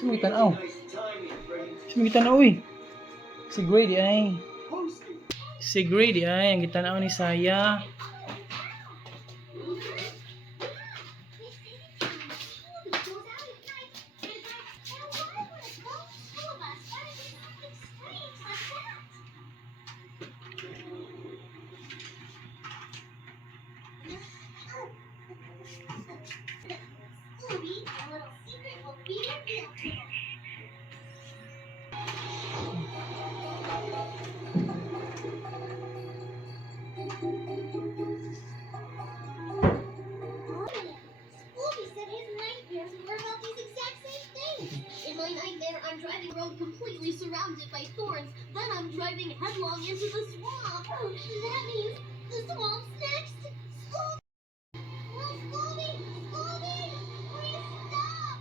Sumigitan, Sumigitan, uy. Si Grady ay. Si Grady ay. Ang gitanaw ni Saya. I'm driving a road completely surrounded by thorns. Then I'm driving headlong into the swamp. That means the swamp's next. Scooby! Oh, Scooby! Scooby! Please stop!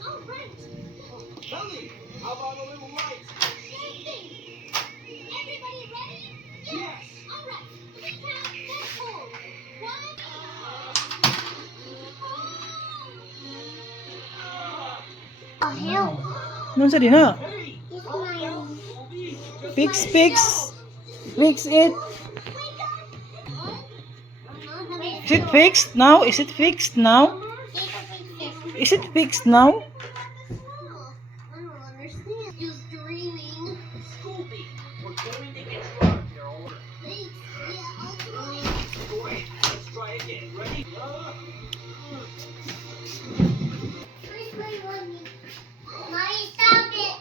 All right. Kelly, how about a little light? Everybody ready? Yes. All right. 3 count, then hold. 1. Oh, hell. Nun sa dina. It's my... Fix it. Is it fixed now? Is it fixed now? Is it fixed now? I don't understand. Just dreaming. Scooby, we're going to get you out of here, all right? Thanks. Yeah, I'll try. Great. Let's try again. Ready? 3, 2, 1. Mommy, stop it.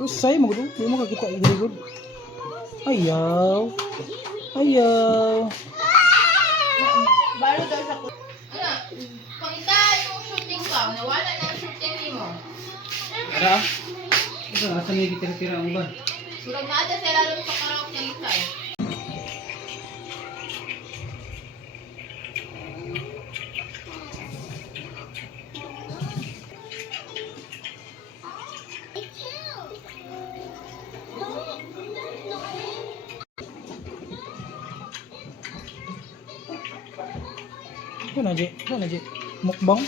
Usay mo gud, di mo kakita igre gud. Ayaw. Balo daw sa kuya. Pangita yung shooting ka, nawala na yung shooting mo. Ara. Asa ni tira-tira ang ba? Surag na ata sa lalo sa karaoke ng isay. Ano na, Mukbang?